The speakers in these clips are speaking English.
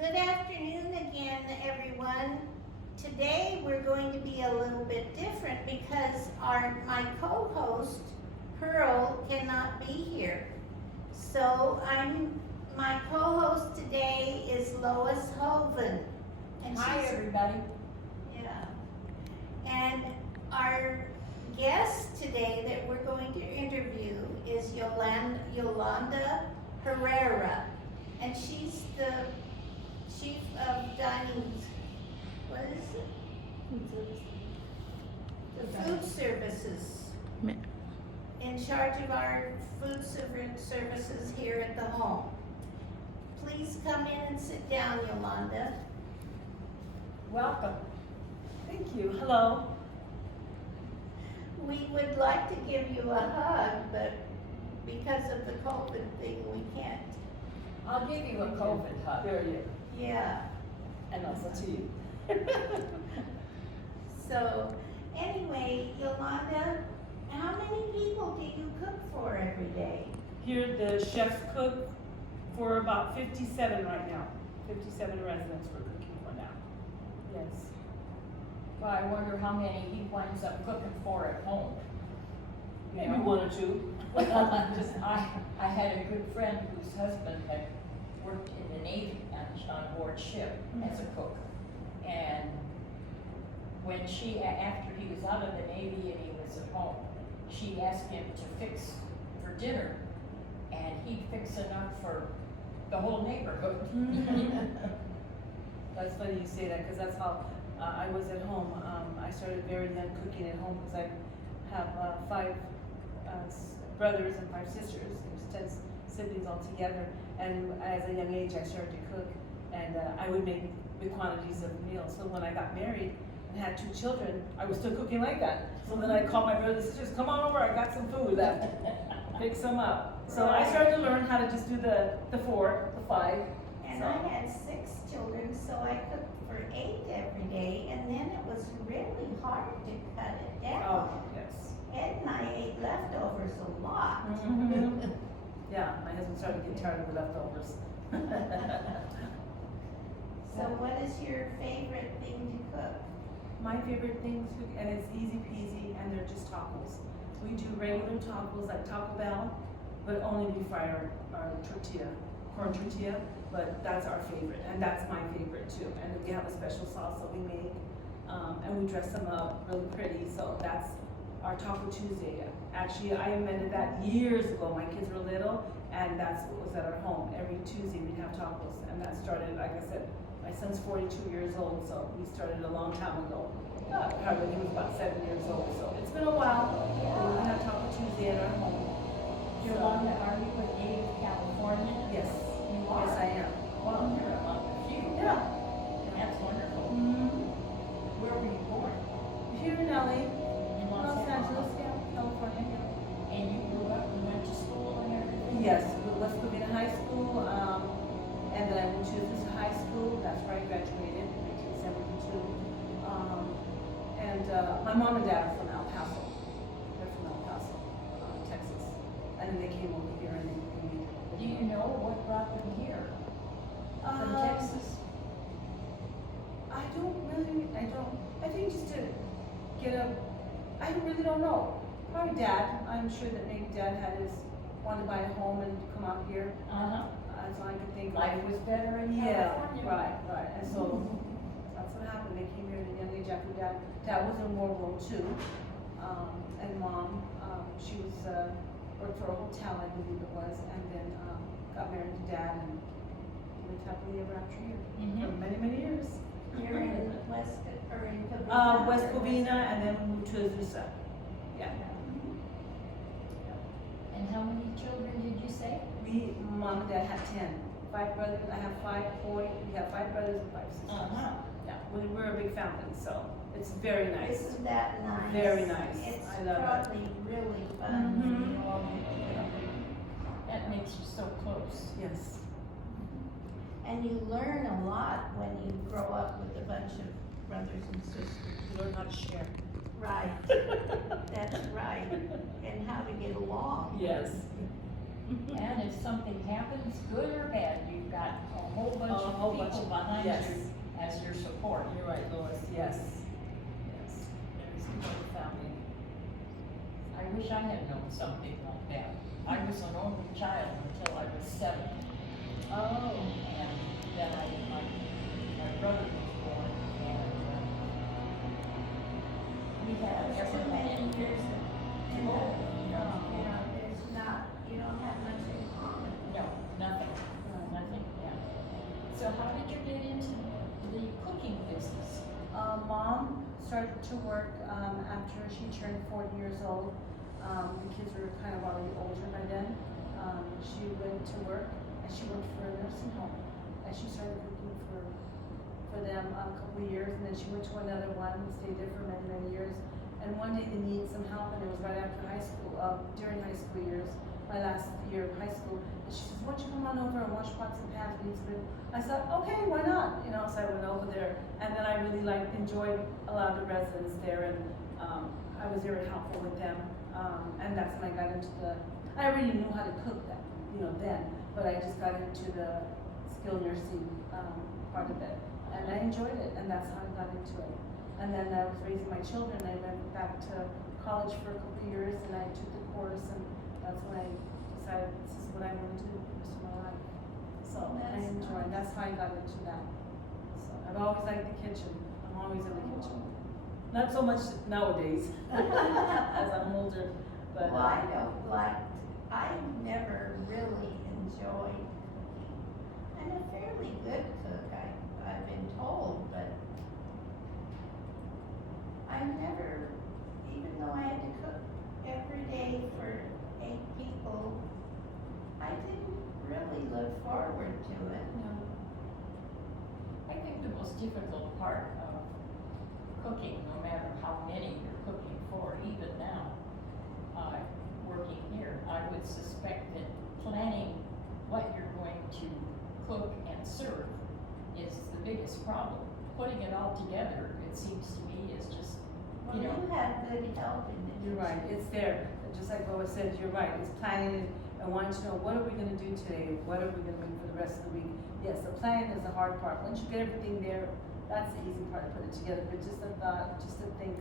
Good afternoon again, everyone. Today we're going to be a little bit different because my co-host, Pearl, cannot be here. So my co-host today is Lois Hoven. And Hi, everybody. Yeah. And our guest today that we're going to interview is Yolanda Herrera. And she's the chief of dining, what is it? The food services. In charge of our food services here at the home. Please come in and sit down, Yolanda. Welcome. Thank you. Hello. We would like to give you a hug, but because of the COVID thing, we can't. I'll give you a COVID hug. There you Yeah. And also to you. So, anyway, Yolanda, how many people do you cook for every day? Here, the chefs cook for about 57 right now. 57 residents we're cooking for now. Yes. Well, I wonder how many he winds up cooking for at home. You Maybe know? one or two. I had a good friend whose husband had worked in the Navy on board ship as a cook. And when after he was out of the Navy and he was at home, she asked him to fix for dinner, and he'd fix enough for the whole neighborhood. That's funny you say that, because that's how I was at home. I started very young cooking at home because I have 5 brothers and 5 sisters. There's 10 siblings altogether. And as a young age, I started to cook, and I would make big quantities of meals. So when I got married and had 2 children, I was still cooking like that. So then I called my brothers and sisters, come on over, I got some food left. Pick some up. So I started to learn how to just do the 4, the 5. And I had 6 children, so I cooked for 8 every day, and then it was really hard to cut it down. Oh, yes. Ed and I ate leftovers a lot. Yeah, my husband started to get tired of the leftovers. So what is your favorite thing to cook? My favorite things, and it's easy peasy, and they're just tacos. We do regular tacos like Taco Bell, but only we fry our tortilla, corn tortilla, but that's our favorite, and that's my favorite too. And we have a special sauce that we make, and we dress them up really pretty, so that's our Taco Tuesday. Actually, I invented that years ago. My kids were little, and that's what was at our home. Every Tuesday we'd have tacos, and that started, like I said, my son's 42 years old, so we started a long time ago. Probably when he was about 7 years old, so it's been a while. We have Taco Tuesday at our home. Yolanda, are you a native Californian? Yes. You are? Yes, I am. Well, you're among a few. Yeah. That's wonderful. Where were you born? Here in LA, In Los Angeles, yeah, California. Yeah. And you grew up and went to school and everything? Yes, West Covina High School, and then I went to this high school. That's where I graduated in 1972. And my mom and dad are from El Paso. They're from El Paso, Texas. And then they came over here and they moved. Do you know what brought them here from Texas? I think just to get I really don't know. Probably dad. I'm sure that maybe dad wanted to buy a home and come out here. That's all I could think of. Life was better in Yeah, California. right. And so that's what happened. They came here at a young age after dad was in World War II. And mom, she was worked for a hotel, I believe it was, and then got married to dad and lived happily ever after here for many, many years. You're in Covina? West Covina, and then we moved to Azusa. Yeah. And how many children did you say? Mom and dad had 10. 5 brothers. I have 5 boys. We have 5 brothers and 5 sisters. Yeah, we're a big family, so it's very nice. Isn't that nice? Very nice. It's I love it. probably really fun. when you all get together. That makes you so close. Yes. And you learn a lot when you grow up with a bunch of brothers and sisters. You learn how to share. Right. That's right. And how to get along. Yes. And if something happens, good or bad, you've got a whole bunch A whole of bunch people of- behind yes. you as your support. You're right, Lois, yes. Yes, there's a good family. I wish I had known something like that. I was an only child until I was 7, Oh. and then my brother was born, and we had Too everyone many in years in the, Oh, no. there's not, you don't have much in common. No, nothing, nothing, yeah. So how did you get into the cooking business? Mom started to work, after she turned 40 years old. The kids were kind of already older by then. She went to work and she worked for a nursing home. And she started cooking for them a couple of years, and then she went to another one and stayed there for many, many years. And one day they needed some help, and it was right after high school, during high school years, my last year of high school. And she says, "Why don't you come on over and wash pots and pans?" We need some. I said, "Okay, why not?" You know, so I went over there, and then I really enjoyed a lot of the residents there, and I was very helpful with them. And that's when I got into I already knew how to cook that, then, but I just got into the skilled nursing part of it, and I enjoyed it, and that's how I got into it. And then I was raising my children. I went back to college for a couple of years, and I took the course, and that's when I decided this is what I want to do for the rest of my life. So I That's enjoy, nice. that's how I got into that. So I've always liked the kitchen. I'm always in the kitchen. Not so much nowadays, as I'm older, but. Well, I never really enjoyed cooking. I'm a fairly good cook, I've been told, but I never, even though I had to cook every day for 8 people, I didn't really look forward to it. I think the most difficult part of cooking, no matter how many you're cooking for, even now, working here, I would suspect that planning what you're going to cook and serve is the biggest problem. Putting it all together, it seems to me, is just, Well, you have good help in the You're right, it's there, just like Lois said, you're right, it's planning it and wanting to know, what are we gonna do today, what are we gonna do for the rest of the week? Yes, the planning is the hard part, once you get everything there, that's the easy part, to put it together, but just the thought, just to think,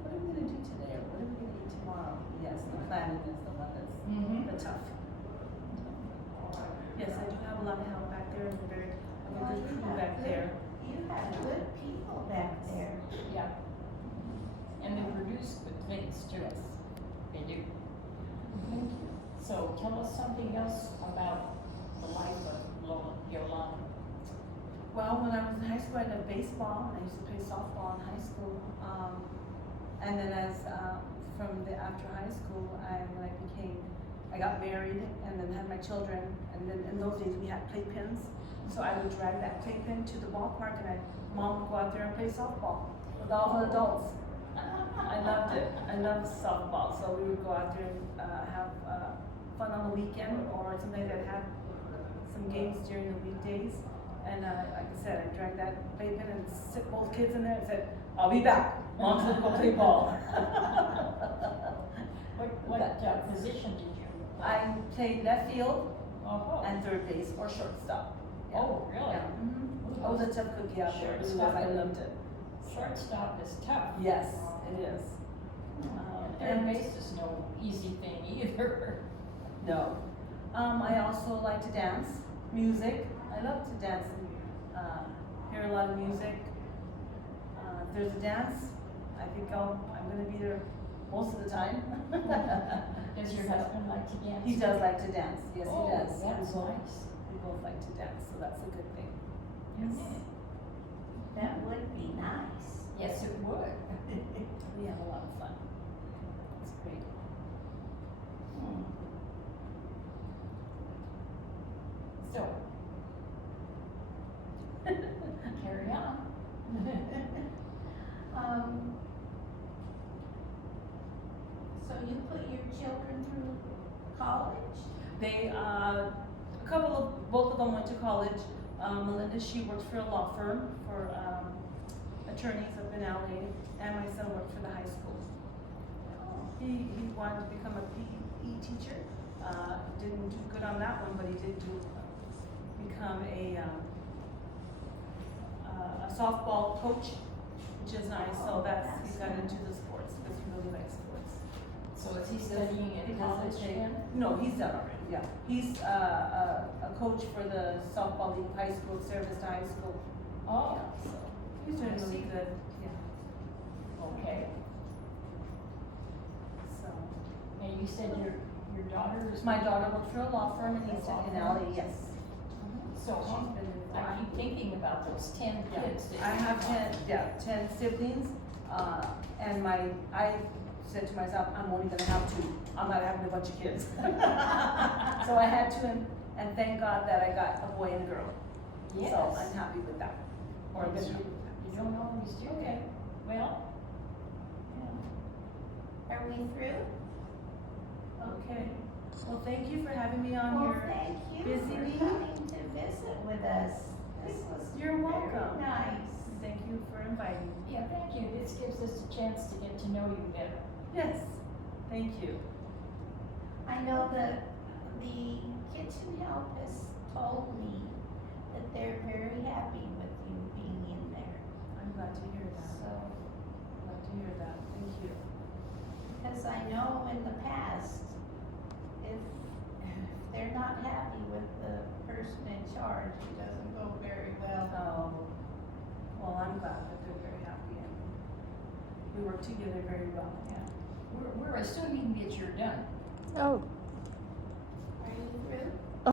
what are we gonna do today, or what are we gonna eat tomorrow? Yes, the planning is the one that's the tough. Yes, I do have a lot of help back there, and a very, a Well, good you crew have back good- there. You have good people back there. yeah. And they produce good things too. Yes. They do. Thank you. So tell us something else about the life of Yolanda. Well, when I was in high school, I did baseball, and I used to play softball in high school. And then from after high school, I got married and then had my children. And then in those days, we had playpens. So I would drag that playpen to the ballpark, and Mom would go out there and play softball with all the adults. I loved it. I loved softball. So we would go out there and have fun on the weekend, or sometimes I'd have some games during the weekdays. And like I said, I dragged that playpen and sit both kids in there and said, "I'll be back. Mom's gonna go play ball." What position did you? I played left field Oh, and third base or shortstop. Yeah. oh, really? Yeah. I was a tough cookie out there. It really was. I loved it. Shortstop is tough. Yes, it is. Third base is no easy thing either. No. I also like to dance, music. I love to dance and hear a lot of music. If there's a dance, I think I'm going to be there most of the time. Does your husband like to dance? He does like to dance. Yes, Oh, he does. that's we both, nice. We both like to dance, so that's a good thing. Yes. That would be nice. Yes, it would. We have a lot of fun. It's great. So, carry on. So you put your children through college? They, both of them went to college. Melinda, she works for a law firm for attorneys up in LA, and my son worked for the high school. He wanted to become a PE teacher, Didn't do good on that one, but he did become a softball coach, which is nice, so he got into the sports, because he really likes sports. So is he studying He in doesn't college take- then? No, he's done already, yeah. He's, a coach for the softball league, high school, service to high school. Oh, Yeah, so he's doing really good, yeah, okay. so. And you said your daughter is? My daughter works for a law firm in Easton, in LA, yes. So, She's been in I keep thinking about those 10 Yeah. kids that you I have 10 siblings, and I said to myself, I'm only gonna have 2, I'm not having a bunch of kids. So I had 2, and thank God that I got a boy and a girl. Yes. So I'm happy with that. Or Yes, good. you don't always do Okay. that. Well, Are we through? Okay, well, thank you for having me on Well, your, thank you busy for bee. coming to visit with us. This was You're welcome. very nice. thank you for inviting me. yeah, thank you. This gives us a chance to get to know you better. Yes, thank you. I know that the kitchen help has told me that they're very happy with you being in there. I'm glad to hear that. So, Glad to hear that, thank you. because I know in the past, if they're not happy with the person in charge, it doesn't go very well. Well, I'm glad that they're very happy, and we work together very well. Yeah. We're assuming that you're done. Oh,